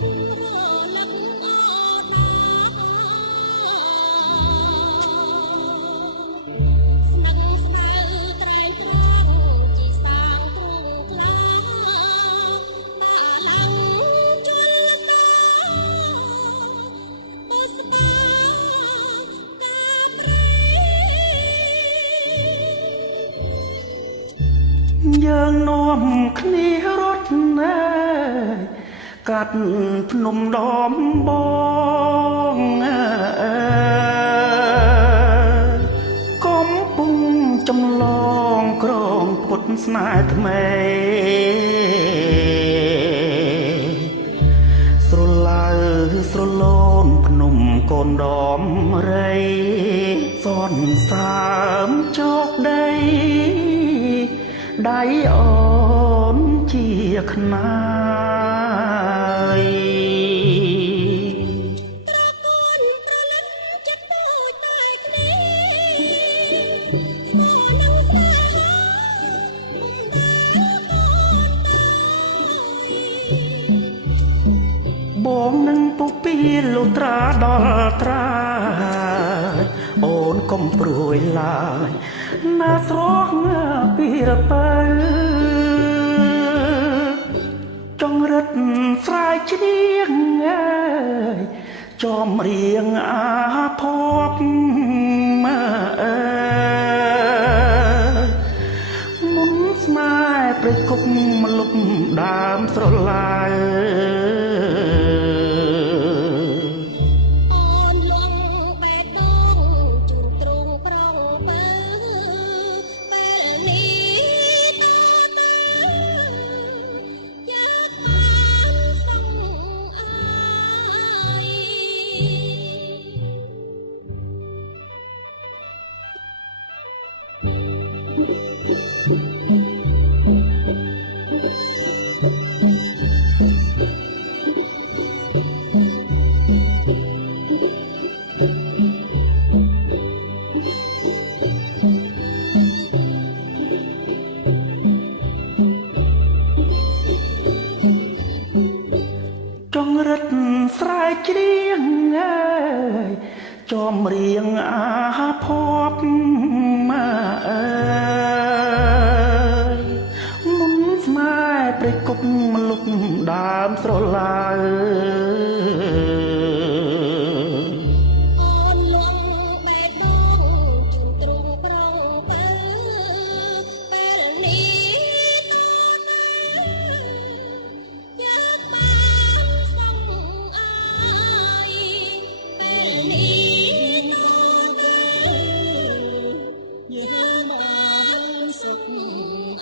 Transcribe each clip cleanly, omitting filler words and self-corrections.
យើងនាំគ្នារត់ណែកាត់ភ្នំដំបងកំពុងចម្លងក្រងពុតស្នេហ៍ថ្មីស្រលើស្រលូនភ្នំកូនដំរីសនសើមជោគដីដៃអូនជាខ្នាយបងនឹងពុកពីលុត្រាដល់ត្រាអូនកុំព្រួយឡើយណាស្រស់ពីរបើចង់រត់ស្រែកជ្រៀងចំរៀងអាភពមុនស្នេហ៍ប្រគប់មកលុបដើមស្រឡាយចង់រត់ស្រែកជ្រៀងចំរៀងអាភពមុនស្នេហ៍ប្រគប់មកលុបដើមស្រឡាយ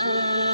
Yeah.